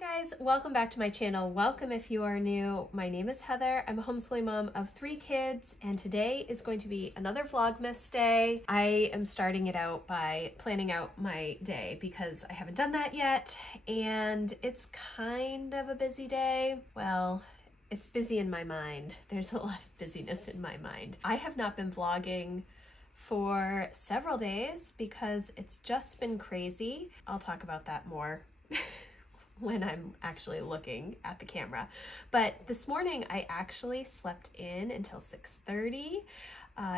Guys, welcome back to my channel. Welcome if you are new. My name is Heather. I'm a homeschooling mom of 3 kids, and today is going to be another Vlogmas day. I am starting it out by planning out my day because I haven't done that yet, and it's kind of a busy day. Well, it's busy in my mind. There's a lot of busyness in my mind. I have not been vlogging for several days because it's just been crazy. I'll talk about that more when I'm actually looking at the camera. But this morning I actually slept in until 6:30.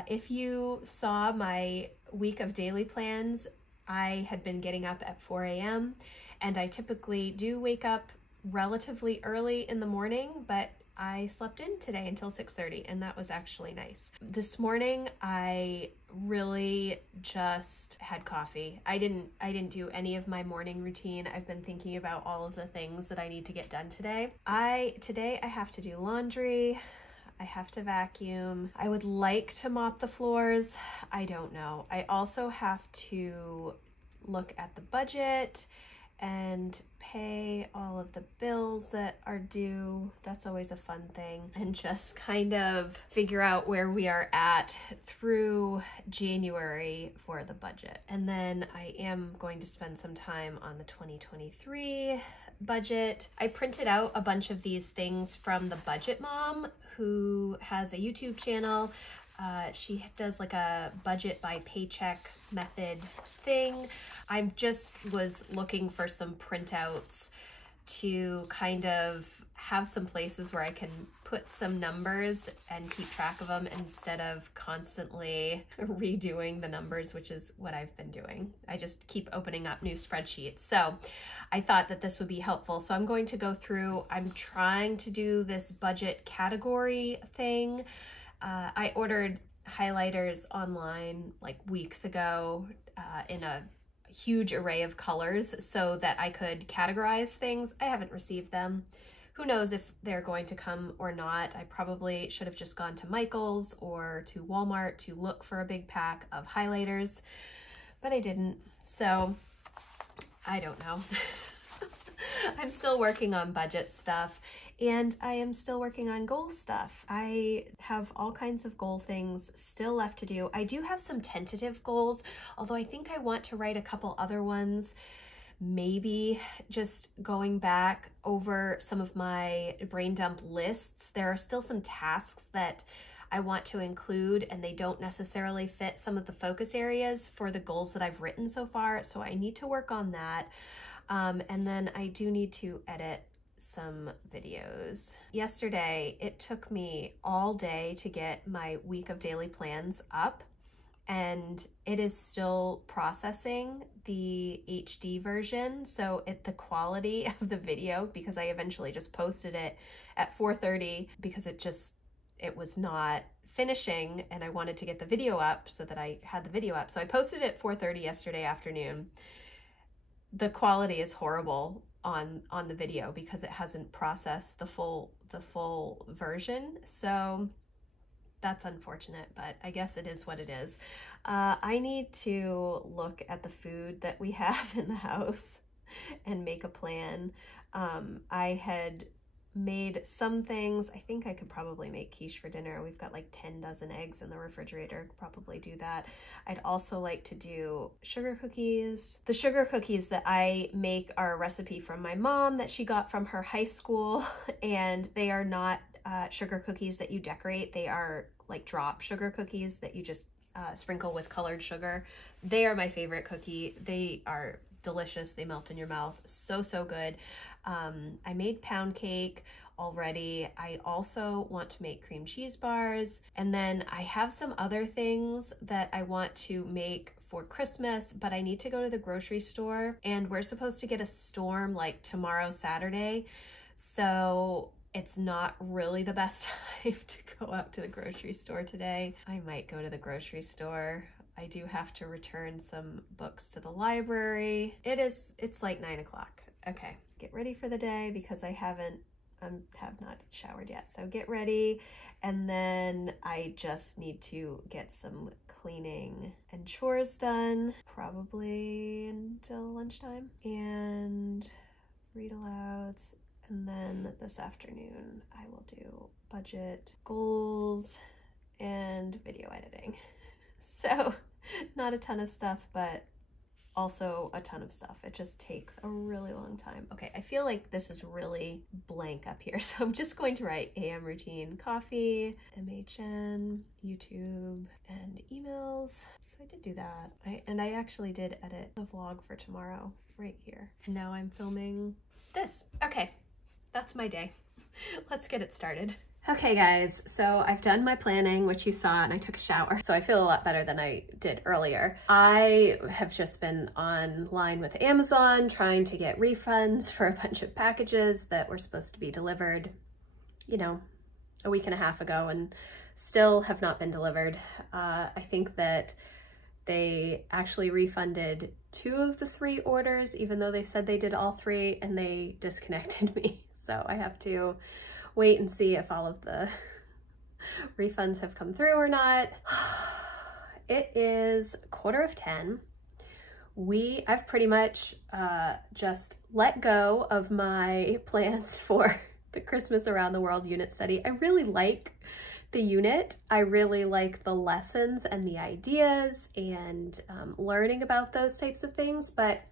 If you saw my week of daily plans, I had been getting up at 4 a.m. and I typically do wake up relatively early in the morning, but I slept in today until 6:30, and that was actually nice. This morning I really just had coffee. I didn't do any of my morning routine. I've been thinking about all of the things that I need to get done today. Today I have to do laundry. I have to vacuum. I would like to mop the floors. I don't know. I also have to look at the budget and pay all of the bills that are due. That's always a fun thing. And just kind of figure out where we are at through January for the budget. And then I am going to spend some time on the 2023 budget. I printed out a bunch of these things from the Budget Mom, who has a YouTube channel. She does like a budget by paycheck method thing. I just was looking for some printouts to kind of have some places where I can put some numbers and keep track of them instead of constantly redoing the numbers, which is what I've been doing. I just keep opening up new spreadsheets. So I thought that this would be helpful. So I'm going to go through, I'm trying to do this budget category thing. I ordered highlighters online like weeks ago in a huge array of colors so that I could categorize things. I haven't received them. Who knows if they're going to come or not. I probably should have just gone to Michael's or to Walmart to look for a big pack of highlighters, but I didn't. So I don't know. I'm still working on budget stuff, and I am still working on goal stuff. I have all kinds of goal things still left to do. I do have some tentative goals, although I think I want to write a couple other ones. Maybe just going back over some of my brain dump lists. There are still some tasks that I want to include, and they don't necessarily fit some of the focus areas for the goals that I've written so far, so I need to work on that. And then I do need to edit some videos. Yesterday, it took me all day to get my week of daily plans up, and it is still processing the HD version. So the quality of the video, because I eventually just posted it at 4:30 because it was not finishing and I wanted to get the video up so that I had the video up. So I posted it at 4:30 yesterday afternoon. The quality is horrible on the video because it hasn't processed the full version. So that's unfortunate, but I guess it is what it is. I need to look at the food that we have in the house and make a plan. I had made some things. I think I could probably make quiche for dinner. We've got like 10 dozen eggs in the refrigerator. Could probably do that. I'd also like to do sugar cookies. The sugar cookies that I make are a recipe from my mom that she got from her high school, and they are not sugar cookies that you decorate. They are like drop sugar cookies that you just sprinkle with colored sugar. They are my favorite cookie. They are delicious. They melt in your mouth. So good. I made pound cake already. I also want to make cream cheese bars. And then I have some other things that I want to make for Christmas, but I need to go to the grocery store, and we're supposed to get a storm like tomorrow, Saturday. So it's not really the best time to go out to the grocery store today. I might go to the grocery store. I do have to return some books to the library. It's like 9 o'clock. Okay, get ready for the day because I have not showered yet. So get ready, and then I just need to get some cleaning and chores done, probably until lunchtime. And read alouds, and then this afternoon I will do budget goals and video editing. So not a ton of stuff, but also a ton of stuff. It just takes a really long time. Okay, I feel like this is really blank up here, so I'm just going to write AM routine, coffee, MHN, YouTube, and emails. So I did do that. I actually did edit the vlog for tomorrow right here. And now I'm filming this. Okay, that's my day. Let's get it started. Okay guys, so I've done my planning, which you saw, and I took a shower, so I feel a lot better than I did earlier. I have just been online with Amazon trying to get refunds for a bunch of packages that were supposed to be delivered, you know, a week and a half ago and still have not been delivered. I think that they actually refunded 2 of the 3 orders, even though they said they did all 3, and they disconnected me. So I have to wait and see if all of the refunds have come through or not. It is 9:45. I've pretty much just let go of my plans for the Christmas Around the World unit study. I really like the unit. I really like the lessons and the ideas and learning about those types of things, but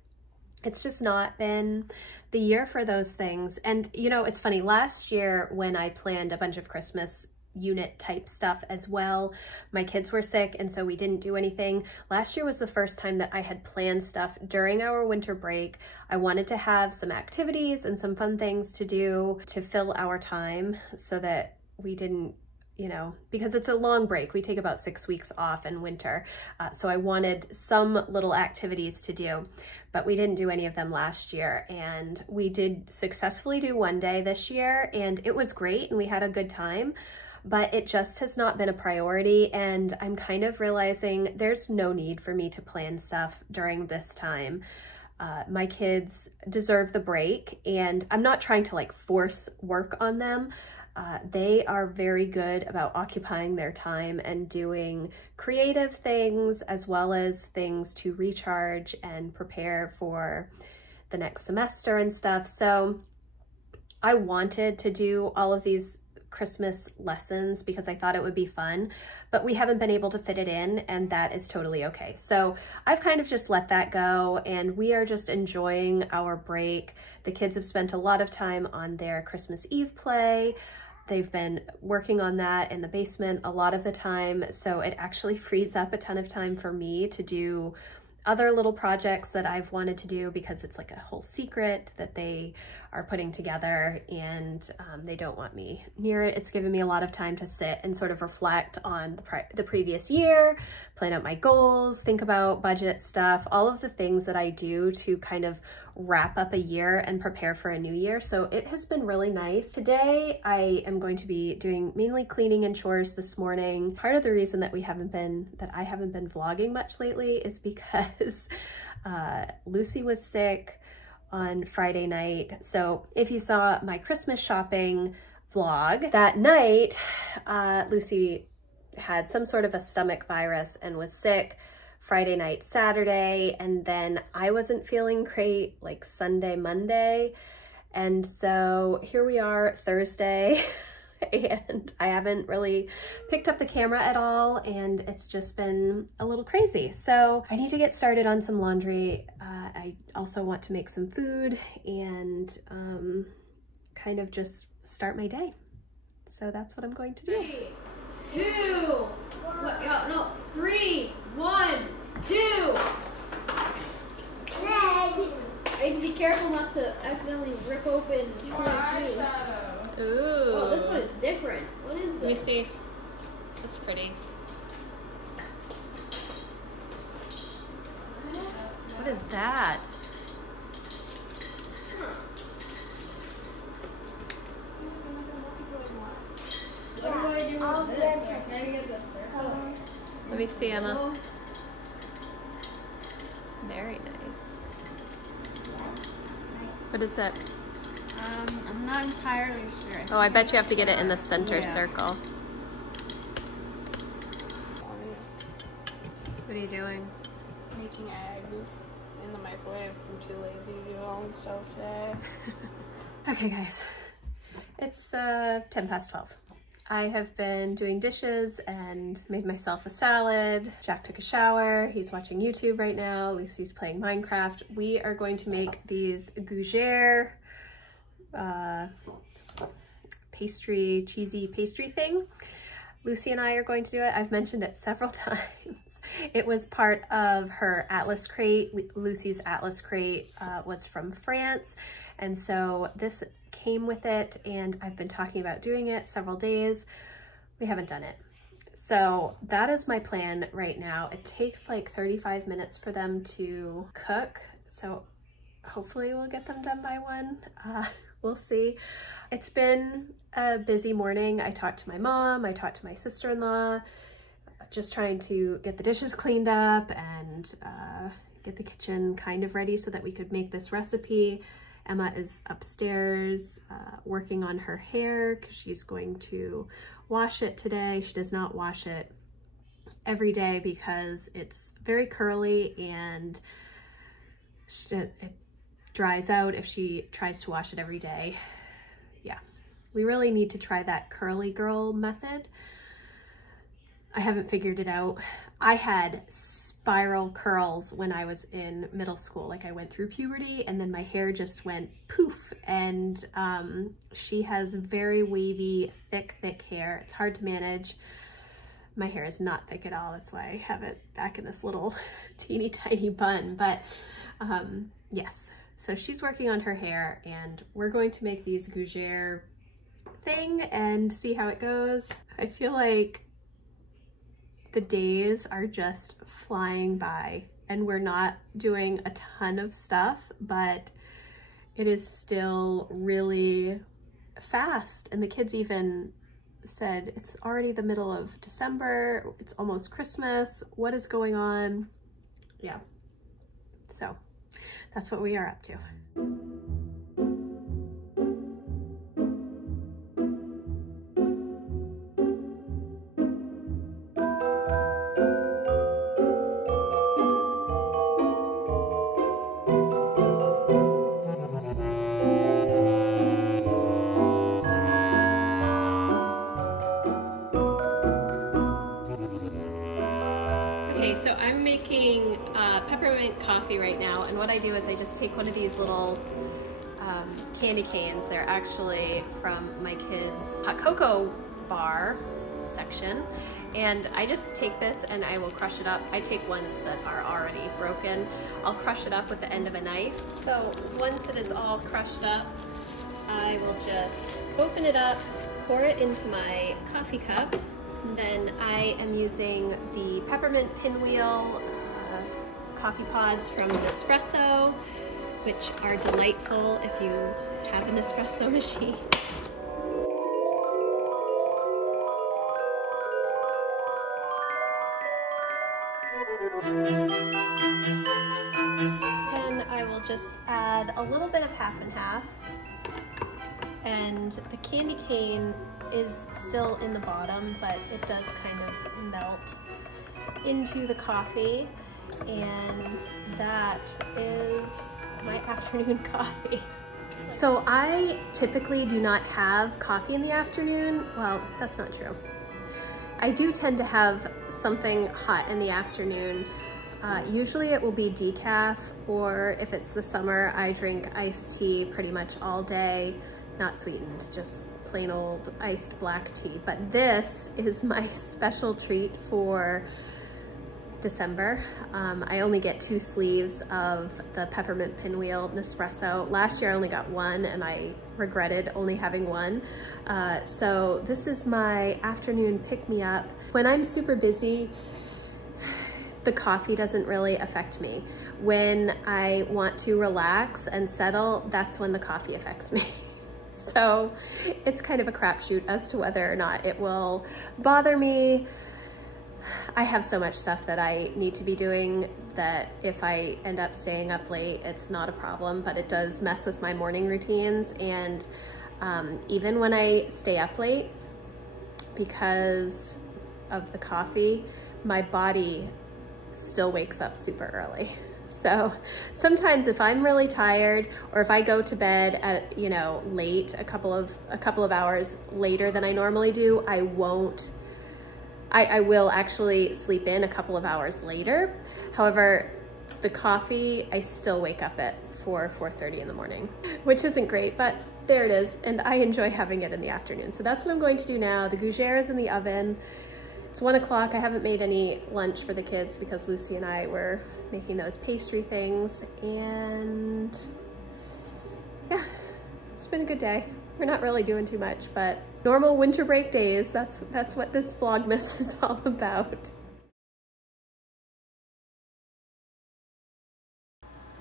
it's just not been the year for those things. And you know, it's funny, last year when I planned a bunch of Christmas unit type stuff as well, my kids were sick and so we didn't do anything. Last year was the first time that I had planned stuff during our winter break. I wanted to have some activities and some fun things to do to fill our time so that we didn't, you know, because it's a long break. We take about 6 weeks off in winter. So I wanted some little activities to do, but we didn't do any of them last year. And we did successfully do one day this year, and it was great and we had a good time, but it just has not been a priority. And I'm kind of realizing there's no need for me to plan stuff during this time. My kids deserve the break, and I'm not trying to like force work on them. They are very good about occupying their time and doing creative things as well as things to recharge and prepare for the next semester and stuff. So I wanted to do all of these Christmas lessons because I thought it would be fun, but we haven't been able to fit it in, and that is totally okay. So I've kind of just let that go, and we are just enjoying our break. The kids have spent a lot of time on their Christmas Eve play. They've been working on that in the basement a lot of the time, so it actually frees up a ton of time for me to do other little projects that I've wanted to do, because it's like a whole secret that they are putting together, and they don't want me near it. It's given me a lot of time to sit and sort of reflect on the previous year, plan out my goals, think about budget stuff, all of the things that I do to kind of wrap up a year and prepare for a new year. So it has been really nice. Today I am going to be doing mainly cleaning and chores this morning. Part of the reason that I haven't been vlogging much lately is because Lucy was sick on Friday night. So if you saw my Christmas shopping vlog, that night Lucy had some sort of a stomach virus and was sick Friday night, Saturday, and then I wasn't feeling great like Sunday, Monday. And so here we are Thursday and I haven't really picked up the camera at all, and it's just been a little crazy. So I need to get started on some laundry. I also want to make some food and kind of just start my day. So that's what I'm going to do. 3, 2, 3, 1, 2. I need to be careful not to accidentally rip open eyeshadow. Ooh. Oh, this one is different. What is this? Let me see. That's pretty. What is that? What do I do with this? Can I get this circle? Let me see, Emma. Very nice. What is it? I'm not entirely sure. Oh, I bet you have to get it in the center circle. What are you doing? Making eggs. in the microwave. I'm too lazy to do it all on the stove today. Okay guys, it's 10 past 12. I have been doing dishes and made myself a salad. Jack took a shower. He's watching YouTube right now. Lucy's playing Minecraft. We are going to make these Gougères pastry, cheesy pastry thing. Lucy and I are going to do it. I've mentioned it several times. It was part of her Atlas crate. Lucy's Atlas crate was from France. And so this came with it, and I've been talking about doing it several days. We haven't done it. So that is my plan right now. It takes like 35 minutes for them to cook. So hopefully we'll get them done by 1. We'll see. It's been a busy morning. I talked to my mom, I talked to my sister-in-law, just trying to get the dishes cleaned up and get the kitchen kind of ready so that we could make this recipe. Emma is upstairs working on her hair because she's going to wash it today. She does not wash it every day because it's very curly and it dries out if she tries to wash it every day. Yeah, we really need to try that curly girl method. I haven't figured it out. I had spiral curls when I was in middle school. Like I went through puberty and then my hair just went poof, and she has very wavy, thick hair. It's hard to manage. My hair is not thick at all. That's why I have it back in this little teeny tiny bun. But yes, so she's working on her hair and we're going to make these Gougères thing and see how it goes. I feel like the days are just flying by and we're not doing a ton of stuff, but it is still really fast. And the kids even said, it's already the middle of December, it's almost Christmas, what is going on? Yeah, so that's what we are up to. Okay, so I'm making peppermint coffee right now, and what I do is I just take one of these little candy canes. They're actually from my kids' hot cocoa bar section, and I just take this and I will crush it up. I take ones that are already broken. I'll crush it up with the end of a knife. So once it is all crushed up, I will just open it up, pour it into my coffee cup. Then I am using the peppermint pinwheel coffee pods from Nespresso, which are delightful if you have an espresso machine. Then I will just add a little bit of half and half, and the candy cane is still in the bottom, but it does kind of melt into the coffee, and that is my afternoon coffee. So I typically do not have coffee in the afternoon. Well, that's not true. I do tend to have something hot in the afternoon. Usually it will be decaf, or if it's the summer, I drink iced tea pretty much all day, not sweetened, just plain old iced black tea. But this is my special treat for December. I only get 2 sleeves of the peppermint pinwheel Nespresso. Last year I only got 1 and I regretted only having 1. So this is my afternoon pick-me-up. When I'm super busy, the coffee doesn't really affect me. When I want to relax and settle, that's when the coffee affects me. So it's kind of a crapshoot as to whether or not it will bother me. I have so much stuff that I need to be doing that if I end up staying up late, it's not a problem, but it does mess with my morning routines. And even when I stay up late, because of the coffee, my body still wakes up super early. So sometimes if I'm really tired, or if I go to bed at, you know, late, a couple of hours later than I normally do, I will actually sleep in a couple of hours later. However, the coffee, I still wake up at 4:30 in the morning, which isn't great, but there it is. And I enjoy having it in the afternoon. So that's what I'm going to do now. The Gougères is in the oven. It's 1 o'clock. I haven't made any lunch for the kids because Lucy and I were making those pastry things. And yeah, it's been a good day. We're not really doing too much, but normal winter break days, that's what this Vlogmas is all about.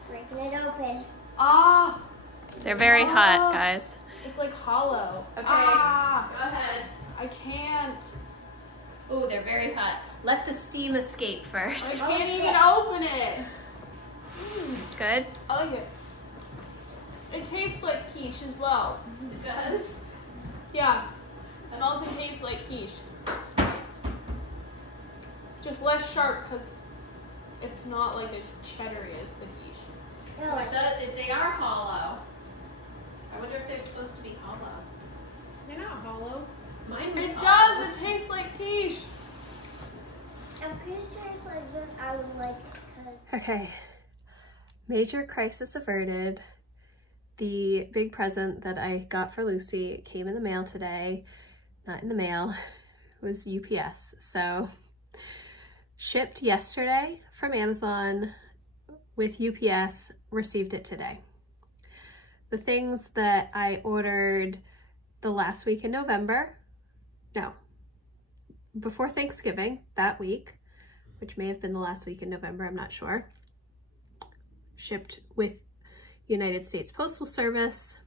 Breaking it open. Ah! They're very hot, guys. It's like hollow. Okay, Ah! go ahead. I can't. Oh, they're very hot. Let the steam escape first. I can't even open it. Good? I like it. It tastes like quiche as well. It does? Yeah. It smells and tastes like quiche. Just less sharp because it's not like a cheddar is the quiche. Oh, it does. They are hollow. I wonder if they're supposed to be hollow. They're not hollow. Mine was It hollow. does. It tastes like quiche. If quiche tastes like this, I would like it. Okay. Major crisis averted. The big present that I got for Lucy came in the mail today. Not in the mail. It was UPS. So shipped yesterday from Amazon with UPS, received it today. The things that I ordered the last week in November, no, before Thanksgiving, that week, which may have been the last week in November, I'm not sure, shipped with United States Postal Service,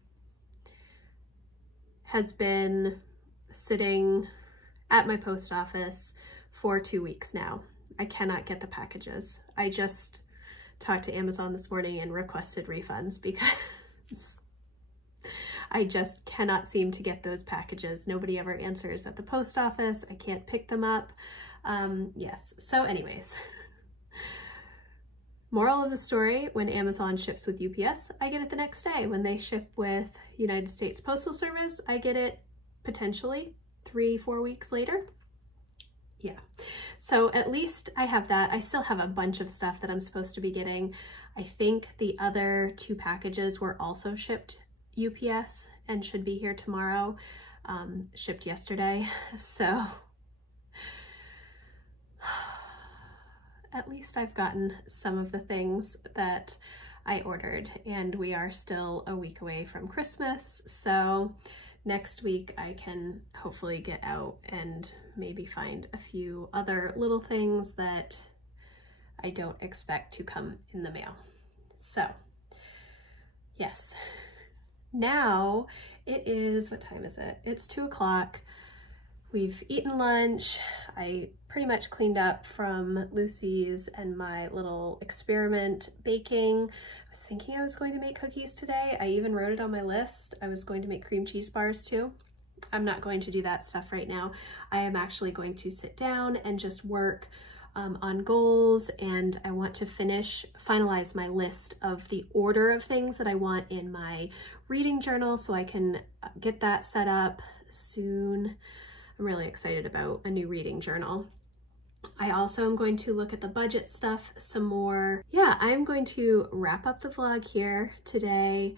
has been sitting at my post office for 2 weeks now. I cannot get the packages. I just talked to Amazon this morning and requested refunds because I just cannot seem to get those packages. Nobody ever answers at the post office. I can't pick them up. Yes, so anyways. Moral of the story, when Amazon ships with UPS, I get it the next day. When they ship with United States Postal Service, I get it potentially 3-4 weeks later. Yeah, so at least I have that. I still have a bunch of stuff that I'm supposed to be getting. I think the other 2 packages were also shipped UPS and should be here tomorrow, shipped yesterday. So at least I've gotten some of the things that I ordered, and we are still a week away from Christmas. So next week I can hopefully get out and maybe find a few other little things that I don't expect to come in the mail. So yes, now it is, what time is it? It's 2 o'clock. We've eaten lunch. I pretty much cleaned up from Lucy's and my little experiment baking. I was thinking I was going to make cookies today. I even wrote it on my list. I was going to make cream cheese bars too. I'm not going to do that stuff right now. I am actually going to sit down and just work on goals, and I want to finalize my list of the order of things that I want in my reading journal so I can get that set up soon. I'm really excited about a new reading journal. I also am going to look at the budget stuff some more. Yeah, I'm going to wrap up the vlog here today.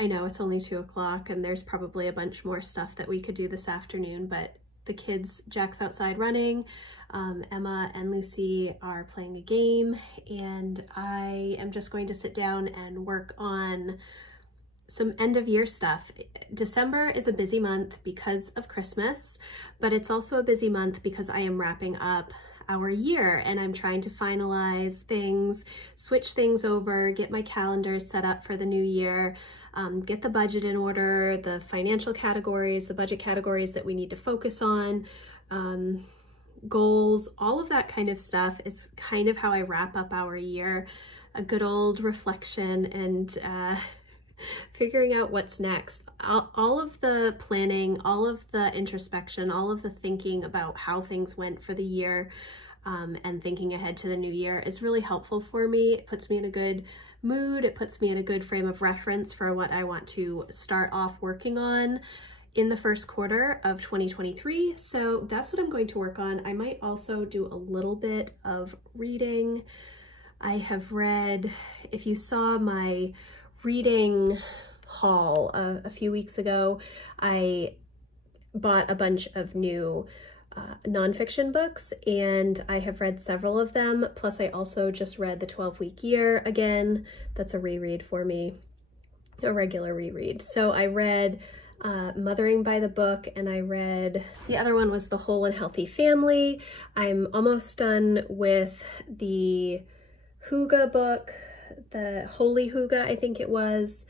I know it's only 2 o'clock and there's probably a bunch more stuff that we could do this afternoon, but the kids, Jack's outside running, Emma and Lucy are playing a game, and I am just going to sit down and work on some end of year stuff. December is a busy month because of Christmas, but it's also a busy month because I am wrapping up our year and I'm trying to finalize things, switch things over, get my calendar set up for the new year, get the budget in order, the financial categories, the budget categories that we need to focus on, goals, all of that kind of stuff is kind of how I wrap up our year. A good old reflection and figuring out what's next. All of the planning, all of the introspection, all of the thinking about how things went for the year, and thinking ahead to the new year is really helpful for me. It puts me in a good mood. It puts me in a good frame of reference for what I want to start off working on in the first quarter of 2023. So that's what I'm going to work on. I might also do a little bit of reading. I have read, if you saw my reading haul a few weeks ago, I bought a bunch of new nonfiction books, and I have read several of them. Plus I also just read The 12-Week Year again. That's a reread for me, a regular reread. So I read Mothering by the Book, and I read, the other one was The Whole and Healthy Family. I'm almost done with the Hygge book, the Holy Hygge, I think it was,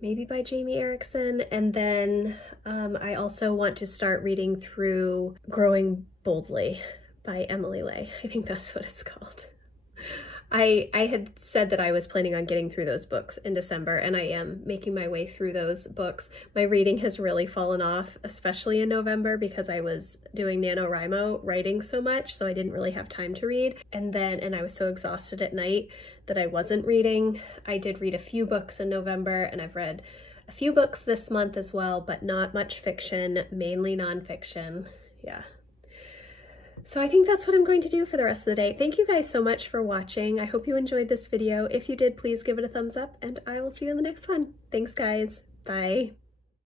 maybe by Jamie Erickson. And then I also want to start reading through Growing Boldly by Emily Ley. I think that's what it's called. I had said that I was planning on getting through those books in December, and I am making my way through those books. My reading has really fallen off, especially in November, because I was doing NaNoWriMo writing so much, so I didn't really have time to read. And I was so exhausted at night that I wasn't reading. I did read a few books in November, and I've read a few books this month as well, but not much fiction, mainly nonfiction. Yeah. So I think that's what I'm going to do for the rest of the day. Thank you guys so much for watching. I hope you enjoyed this video. If you did, please give it a thumbs up, and I will see you in the next one. Thanks, guys. Bye.